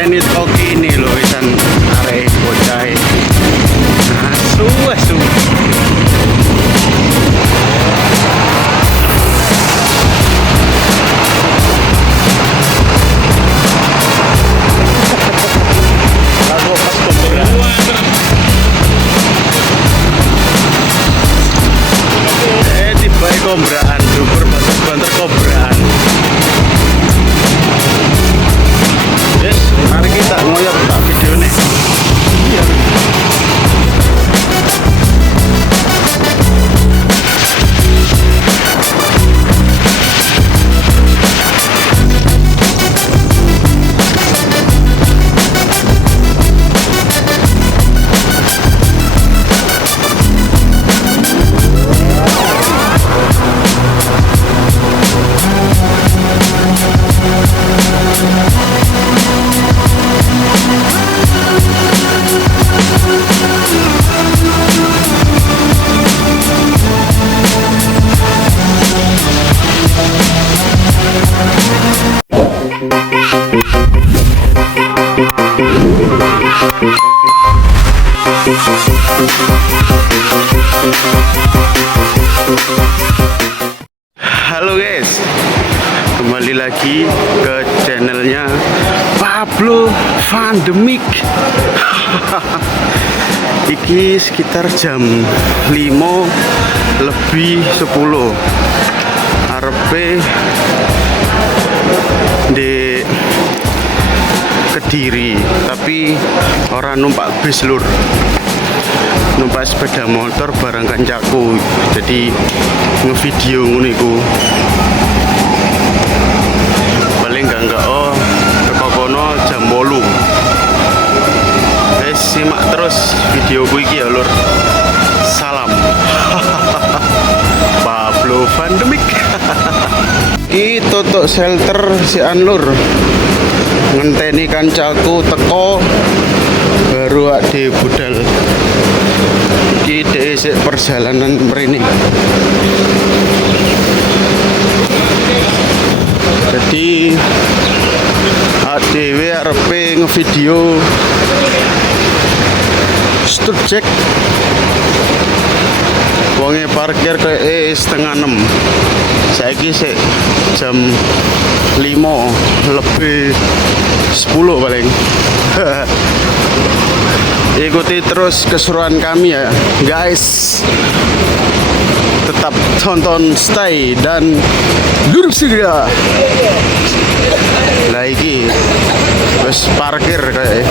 ngenteni koki ini lho wisan arek bocah. Asu asu. Tiba kombraan, dukur banter kombraan. Yes, mari kita ngoyok tak video nih. Iya. Halo guys, kembali lagi ke channelnya Pablo Vandemik. Iki sekitar jam 5:10 arepe di Kediri, tapi orang numpak bis lur, numpak sepeda motor bareng kancaku, jadi ngevideo nguniku. Paling enggak oh teko kono jam 8. Simak terus videoku iki ya lur. Salam. Pablo Vandemik. Iki tutuk shelter si Anlur. Ngenteni kancaku teko baru ade budal. Iki dhisik perjalanan mrene. Jadi adewe arepe ngevideo Studjek. Wonge parkir ke 5:30. Saiki sik jam 5:10 paling. Ikuti terus keseruan kami ya guys. Tetap tonton, stay dan duduk segera. Lagi terus parkir kayak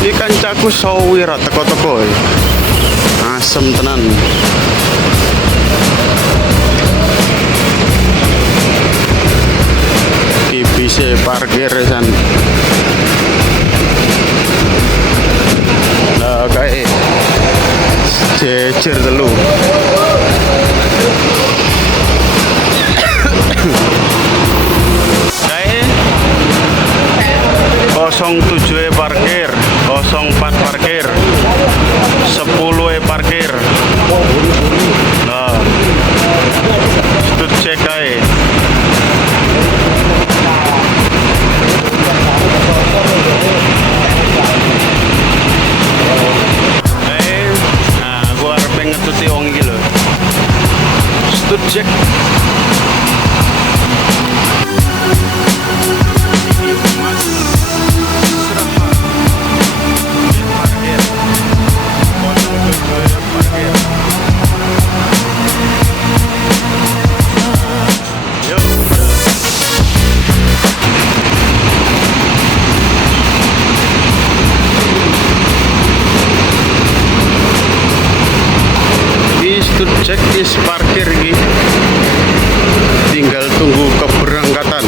ini kancaku sawi ra teko-teko. Asem tenan. Iki bisa parkir san. Nah, kayak jejer telu. Kayak 07 parkir, 04 parkir, 10 parkir. Nah, itu cek aja. Nah, gua harus ngetuti wong iki lho. Itu cek. Cek is parkir ini, tinggal tunggu keberangkatan.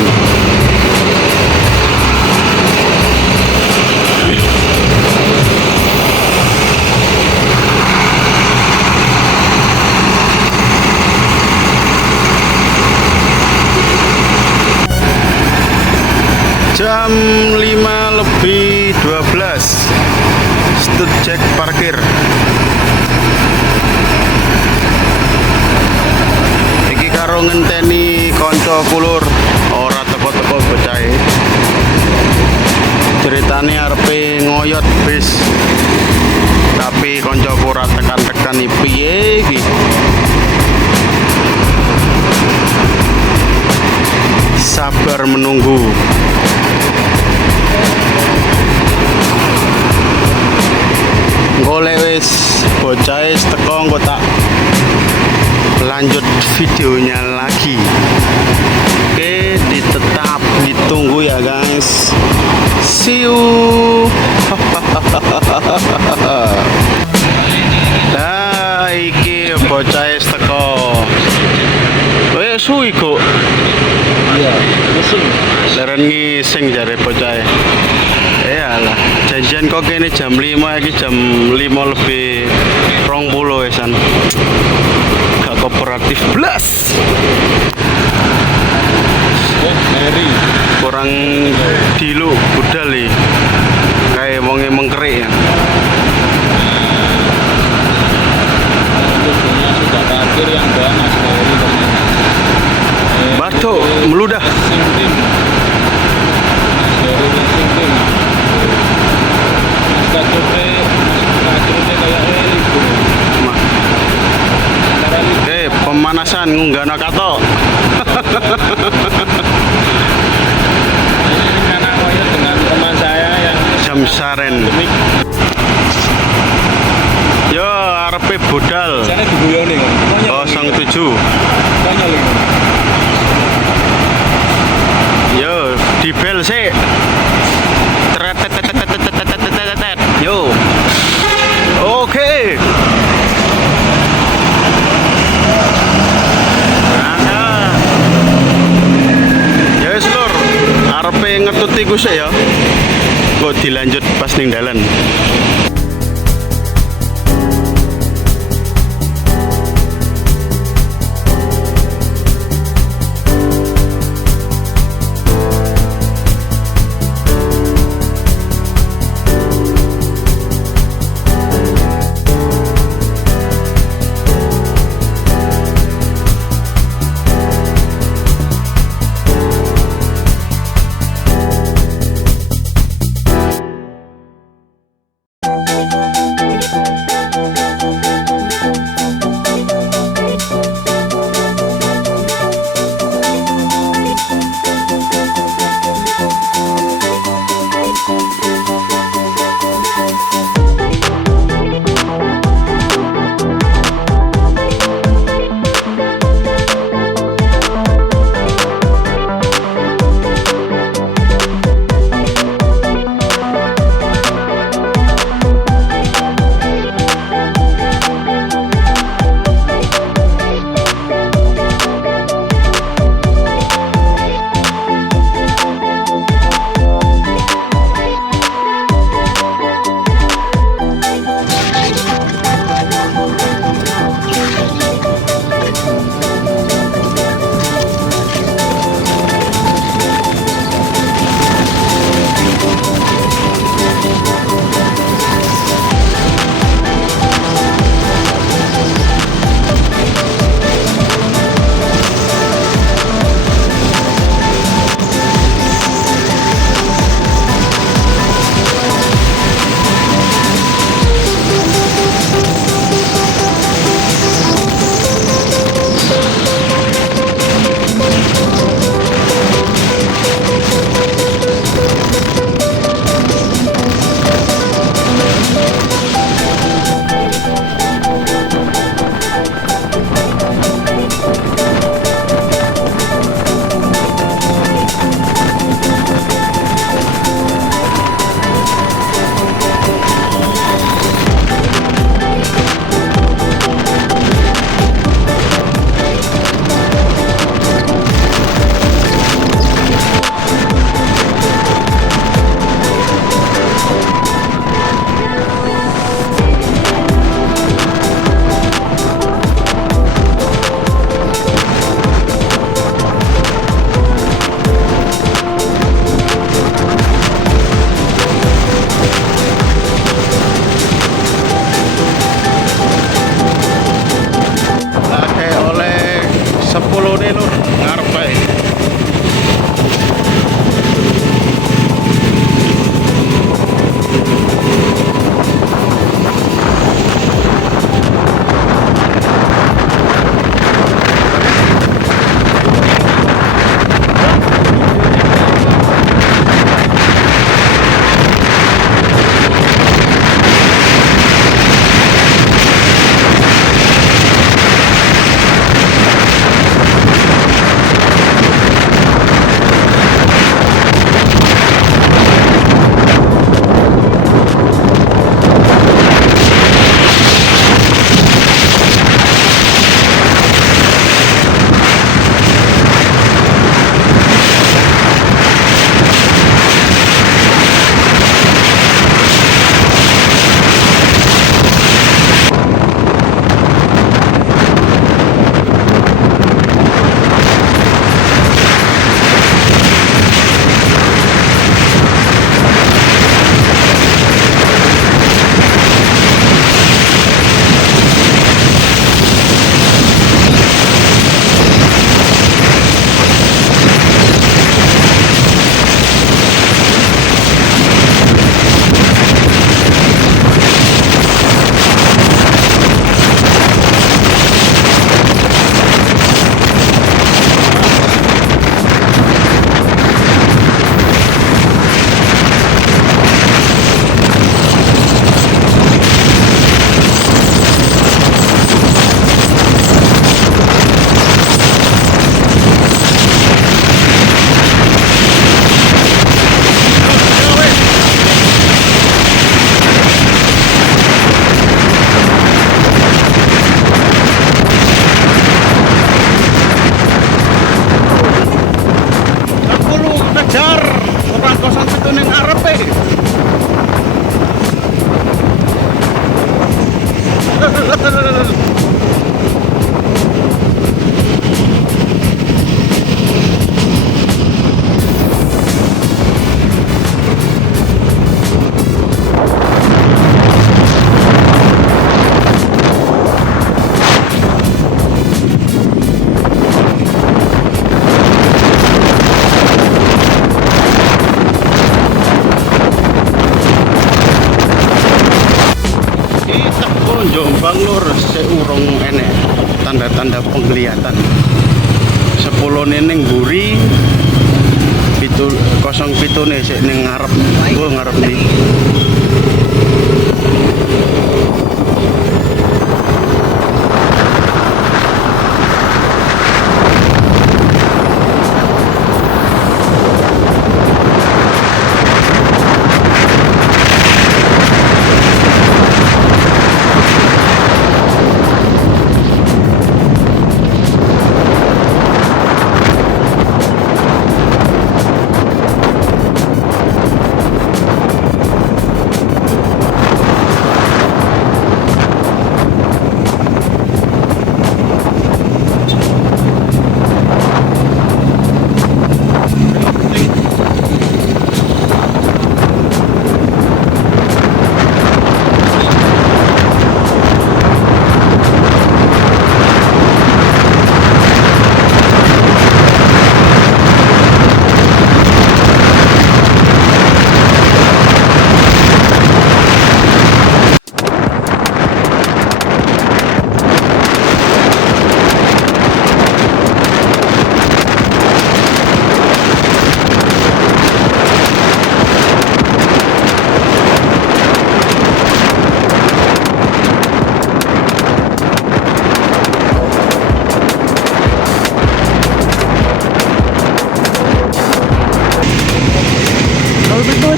Jam 5:12 Studjek parkir. karo ngenteni kanca kulur ora teko-teko bocahe. Ceritane arepe ngoyot bis. Tapi kancaku ora tekan-tekan piye iki. Sabar menunggu. Golek wis bocah teko engko tak lanjut videonya lagi. Oke, tetap ditunggu ya guys. See you. Nah, iki bocah teko. Wes suwi kok. Iya, musim. Leren ngising jare bocah. Alah, janjian kok kene jam 5 iki jam 5 lebih 20 wesan. Gak kooperatif blas. Mary. Kurang dilu budal iki. Kayak wonge mengkerik ya. Tentunya sudah parkir yang Mbak Mas Mary kemarin. Batuk meludah. Sinting. Mas Mary sinting. Mas Kacurnya kayak itu. Antara Pemanasan ngunggahno katok. ini karena ngoyot dengan teman saya yang Jam saren. Yo arepe budal. sana diguyoni kok. 07. Konyol ini. Yo di bel sih. Tretetetetetetetetetetet. Yo. Oke. Nah. Ya wis lur, arepe ngetut iku sik ya. Kok dilanjut pas ning dalan. enek tanda-tanda penglihatan. 10 ning mburi, 07 nih sik ning ngarep. Oh ngarep nih.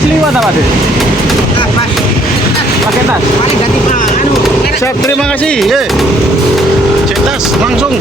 Liwat apa deh? Tas, Mas. Pakai tas. Paling ganti Siap, terima kasih. Cek tas langsung.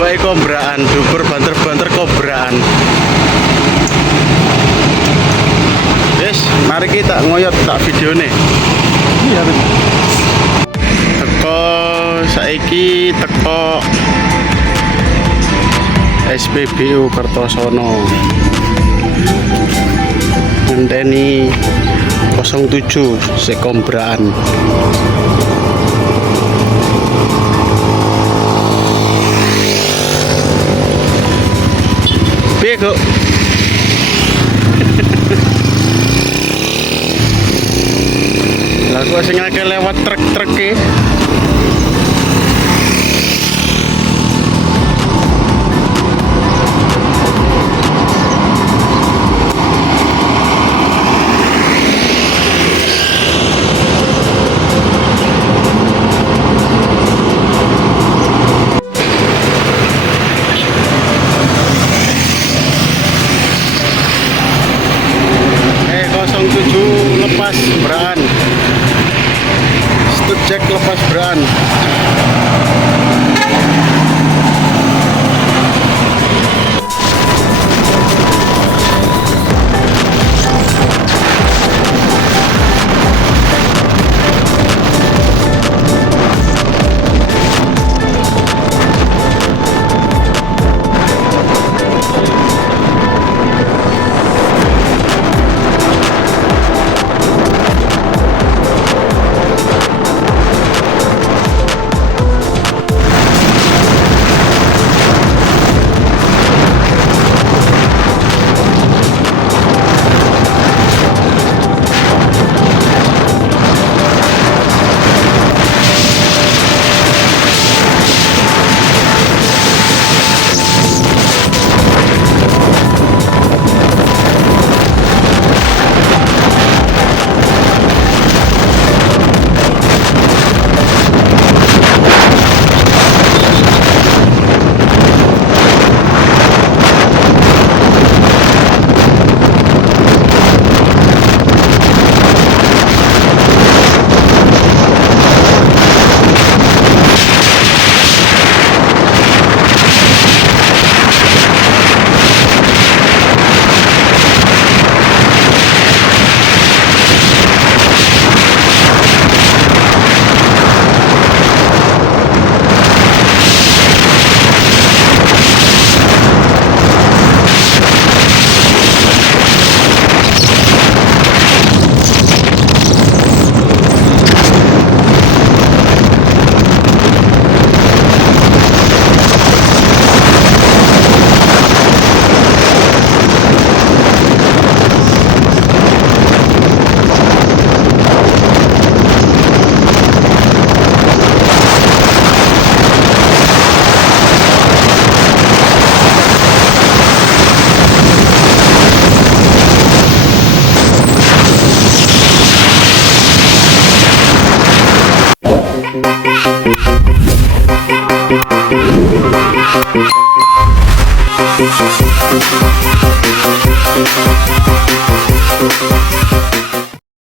Baik kobraan, dukur banter-banter kobraan. Yes, mari kita ngoyot tak video nih. Iya betul. Teko saiki teko SPBU Kertosono. ngenteni 07 sekombraan. Piye kok? Lah kok sing akeh lewat truk-truk e. Lepas Braan, Stut Jack lepas Braan.